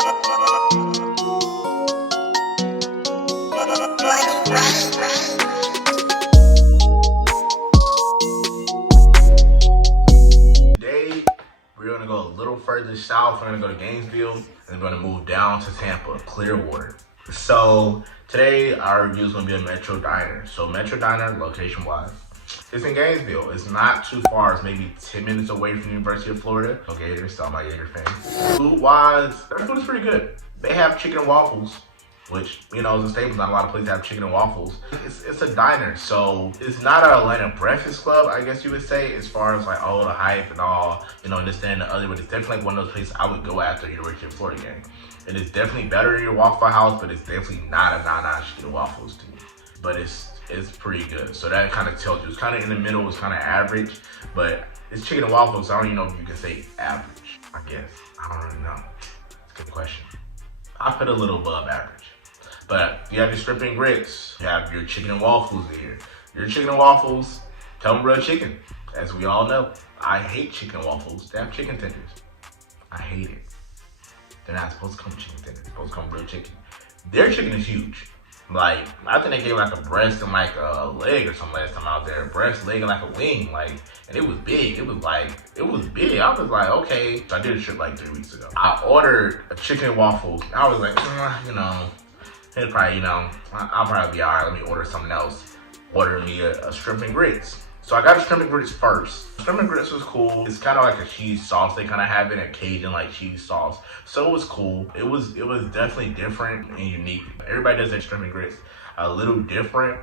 Today, we're gonna go a little further south. We're gonna go to Gainesville, and we're gonna move down to Tampa, Clearwater. So today, our review is gonna be a Metro Diner. So Metro Diner, location-wise, it's in Gainesville. It's not too far. It's maybe 10 minutes away from the University of Florida. No Gators, so I'm a Gator fan. Food-wise, their food is pretty good. They have chicken and waffles, which, you know, is a staple. Not a lot of places have chicken and waffles. It's a diner, so it's not an Atlanta breakfast club, I guess you would say, as far as like all the hype and all, you know, this, that, and the other. But it's definitely like one of those places I would go after a University of Florida game. It is definitely better than your Waffle House, but it's definitely not a notch chicken and waffles to me. But it's pretty good. So that kind of tells you. It's kind of in the middle. It's kind of average, but it's chicken and waffles. So I don't even know if you can say average. I guess I don't really know. It's a good question. I put a little above average. But you have your shrimp and grits. You have your chicken and waffles here. Your chicken and waffles, tell them real chicken. As we all know, I hate chicken and waffles. They have chicken tenders. I hate it. They're not supposed to come with chicken tenders. They're supposed to come real chicken. Their chicken is huge. Like, I think they gave like a breast and like a leg or something last time out there. A breast, leg, and like a wing. Like, and it was big. It was big. I was like, okay. So I did a trip like 3 weeks ago. I ordered a chicken and waffles. I was like, you know, it's probably, you know, I'll probably be all right. Let me order something else. Order me a shrimp and grits. So I got a shrimp and grits first. Shrimp and grits was cool. It's kind of like a cheese sauce. They kind of have it in Cajun like cheese sauce. So it was cool. It was definitely different and unique. Everybody does their shrimp and grits a little different.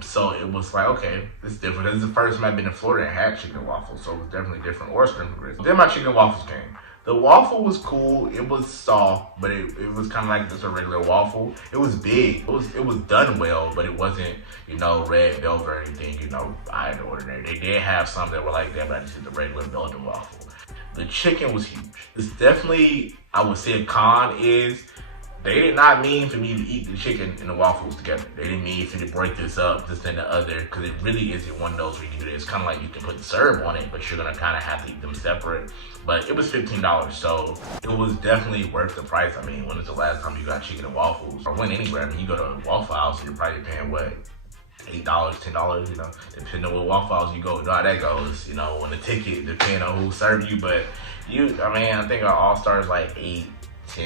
So it was like, okay, it's different. This is the first time I've been in Florida and had chicken and waffles. So it was definitely different. Or shrimp and grits. Then my chicken and waffles came. The waffle was cool. It was soft, but it was kind of like just a regular waffle. It was big. It was done well, but it wasn't, you know, red velvet or anything, you know, out of the ordinary. They did have some that were like that, but I just did the regular velvet waffle. The chicken was huge. It's definitely, I would say a con is, they did not mean for me to eat the chicken and the waffles together. They didn't mean for me to break this up, this and the other, because it really isn't one of those where you do this. It's kind of like you can put the serve on it, but you're going to kind of have to eat them separate. But it was $15, so it was definitely worth the price. I mean, when was the last time you got chicken and waffles? Or went anywhere? I mean, you go to a Waffle House, you're probably paying, what, $8, $10, you know, depending on what Waffle House you go. You know how that goes, you know, when the ticket, depending on who served you. But I think our All-Star is like $8 to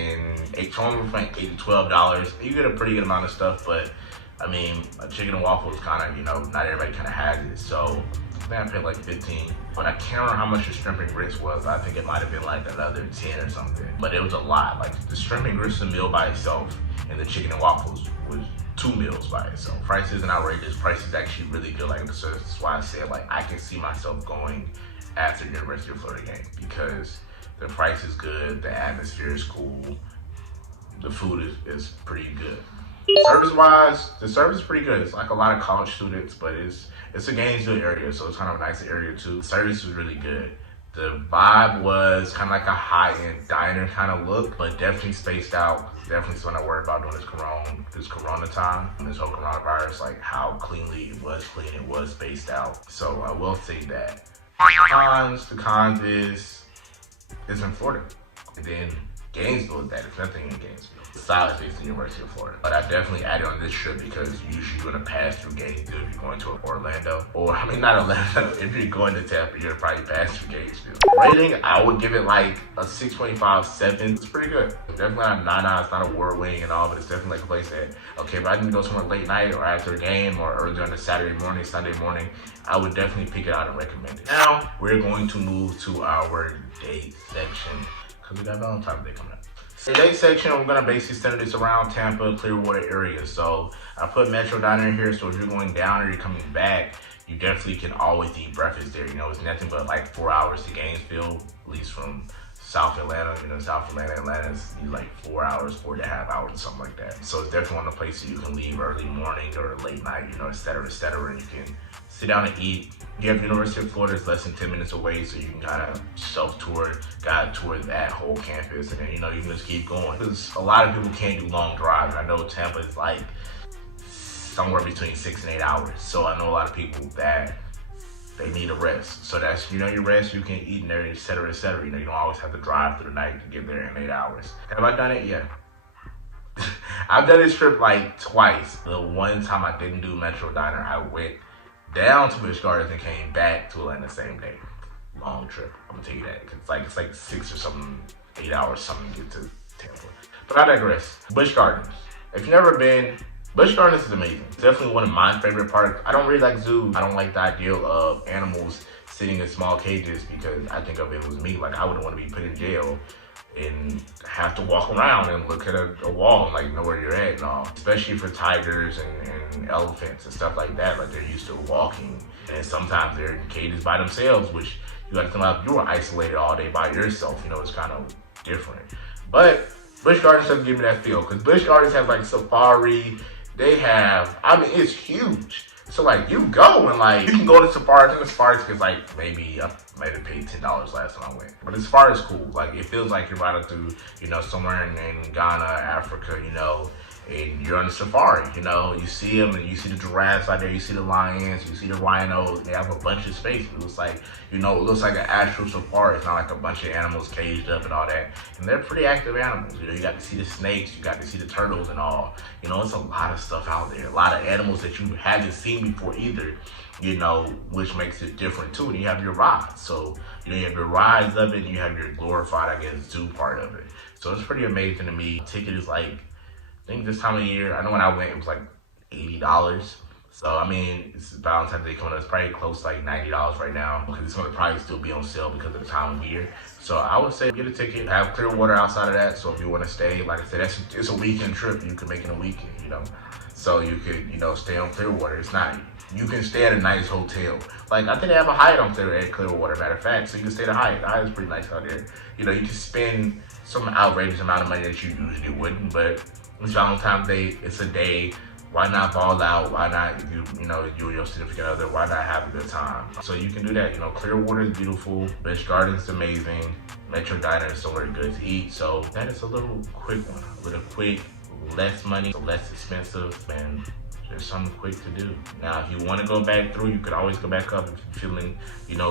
$12. You get a pretty good amount of stuff, but I mean, a chicken and waffle is kind of, you know, not everybody kind of has it. So I think I paid like $15. But I can't remember how much the shrimp and grits was. I think it might have been like another 10 or something. But it was a lot. Like the shrimp and grits a meal by itself, and the chicken and waffles was 2 meals by itself. Price isn't outrageous. Price is actually really good. Like, so that's why I said, like, I can see myself going after the University of Florida game, because the price is good, the atmosphere is cool, the food is pretty good. Service-wise, the service is pretty good. It's like a lot of college students, but it's a Gainesville area, so it's kind of a nice area too. The service was really good. The vibe was kind of like a high-end diner kind of look, but definitely spaced out. Definitely something I worry about during this corona time, this whole coronavirus, like how cleanly it was clean, it was spaced out. So I will say that. The cons is, it's in Florida. And then Gainesville is that. There's nothing in Gainesville. Solid based in the University of Florida. But I definitely added on this trip because usually you're gonna pass through Gainesville if you're going to Orlando. Or, I mean, not Orlando. If you're going to Tampa, you're gonna probably pass through Gainesville. Rating, I would give it like a 6.5, 7. It's pretty good. Definitely not a 9. It's not a award winning and all, but it's definitely like a place that, okay, if I didn't go somewhere late night or after a game or early on a Saturday morning, Sunday morning, I would definitely pick it out and recommend it. Now, we're going to move to our date section because we got Valentine's Day coming up. The date section, I'm gonna basically center this around Tampa, Clearwater area. So I put Metro Diner in here, so if you're going down or you're coming back, you definitely can always eat breakfast there. You know, it's nothing but like 4 hours to Gainesville, at least from South Atlanta. You know, South Atlanta's like 4 hours, 4.5 hours, something like that. So it's definitely one of the places you can leave early morning or late night, you know, et cetera, and you can sit down and eat. You have University of Florida, it's less than 10 minutes away, so you can kind of self-tour, guide tour that whole campus, and then, you know, you can just keep going. Because a lot of people can't do long drives. I know Tampa is like somewhere between 6 and 8 hours. So I know a lot of people that they need a rest. So that's, you rest, you can eat in there, et cetera, et cetera. You don't always have to drive through the night to get there in 8 hours. Have I done it? Yeah. I've done this trip like twice. The one time I didn't do Metro Diner, I went down to Busch Gardens and came back to Atlanta the same day. Long trip, I'm gonna tell you that. It's like 6 or something, 8 hours something to get to Tampa. But I digress. Busch Gardens. If you've never been, Busch Gardens is amazing. It's definitely one of my favorite parks. I don't really like zoos. I don't like the ideal of animals sitting in small cages because I think if it was me, like I wouldn't want to be put in jail and have to walk around and look at a wall and like know where you're at and all. Especially for tigers and elephants and stuff like that. Like they're used to walking and sometimes they're in cages by themselves, which you gotta think about, you were isolated all day by yourself. It's kind of different. But Busch Gardens doesn't give me that feel because Busch Gardens has like safari. They have, it's huge. So like you go and like, you can go to safari. I think the safari ticket's like maybe, I might have paid $10 last time I went. But the safari is cool. Like it feels like you're riding through, somewhere in Ghana, Africa, and you're on the safari, you see them and you see the giraffes out there, you see the lions, you see the rhinos. They have a bunch of space. It looks like, it looks like an actual safari. It's not like a bunch of animals caged up and all that. And they're pretty active animals. You got to see the snakes, you got to see the turtles and all. It's a lot of stuff out there. A lot of animals that you haven't seen before either, which makes it different too. And you have your rides. So, you have your rides of it and you have your glorified, I guess, zoo part of it. So it's pretty amazing to me. Ticket is like, I think this time of year, I know when I went, it was like $80. So, it's Valentine's Day coming up. It's probably close to like $90 right now because it's going to probably still be on sale because of the time of year. So, I would say get a ticket, have Clearwater outside of that. So, if you want to stay, like I said, it's a weekend trip. You can make it a weekend, So, you could, stay on Clearwater. It's not, you can stay at a nice hotel. Like, I think they have a Hyatt on Clearwater, matter of fact. So, you can stay at a Hyatt. The Hyatt is pretty nice out there. You can spend some outrageous amount of money that you usually wouldn't, but it's Valentine's Day, it's a day. Why not ball out? Why not, you and your significant other, why not have a good time? So you can do that. Clearwater is beautiful. Busch Gardens is amazing. Metro Diner is somewhere good to eat. So that is a little quick one. A little quick, less money, less expensive, and just something quick to do. Now, if you want to go back through, you could always go back up. If you're feeling,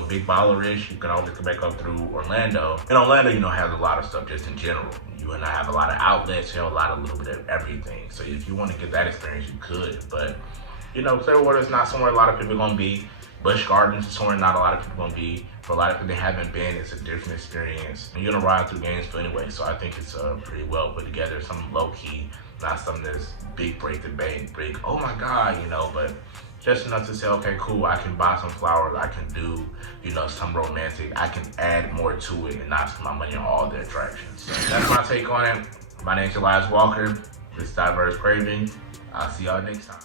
big baller-ish, you can always go back up through Orlando. And Orlando, has a lot of stuff just in general. You and I have a lot of outlets, you have a little bit of everything. So if you want to get that experience, you could. But, Clearwater is not somewhere a lot of people are going to be. Busch Gardens is somewhere not a lot of people are going to be. For a lot of people that haven't been, it's a different experience. And you're going to ride through Gainesville anyway. So I think it's pretty well put together. Something low-key, not something that's big break the bank, big, oh my God, but just enough to say, okay, cool, I can buy some flowers, I can do, some romantic, I can add more to it and not spend my money on all the attractions. So that's my take on it. My name's Elias Walker. This is Diverse Craving. I'll see y'all next time.